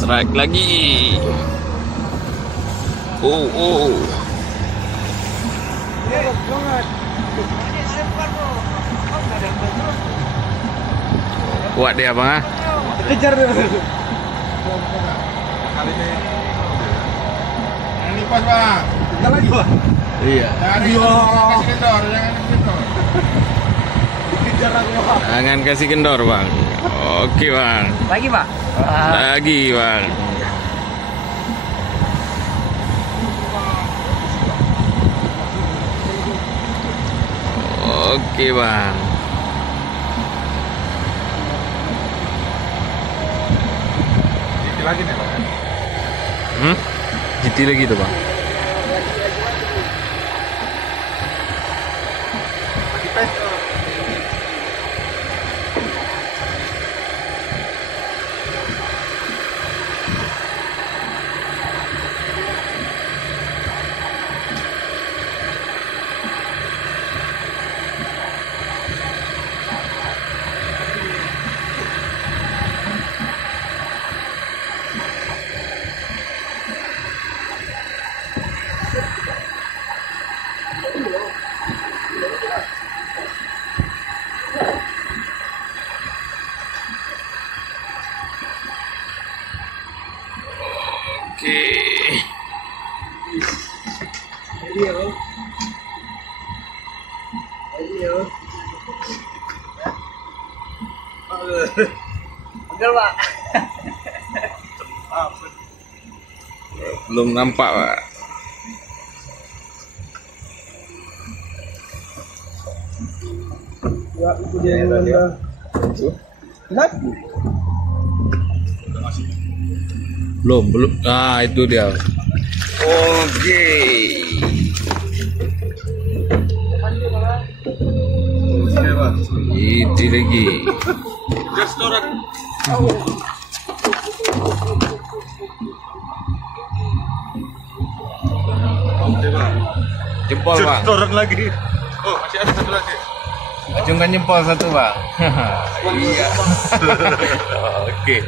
Strike lagi. Oh. Kuat dia bang ah. Kejar dulu. Kali ini. Ini pas bang. Kita lagi bang. Iya. Kasih kendor, jangan kendor. Dikejar aku bang. Jangan kasih kendor bang. Oke bang. Lagi bang. Lagi bang. Oke bang. Dikit lagi nih bang. GT lagi tuh bang. Masih pesto. Oke. Ini ya bang. Ini ya bang. Enggak pak. Belum nampak pak. Ya itu dia yang udah. Lihat. Belum. Nah itu dia. Oke. Itu lagi. Restoran. Jempol bang. Restoran lagi. Oh masih ada satu lagi. Acungkan jempol satu bang. Iya. Oke.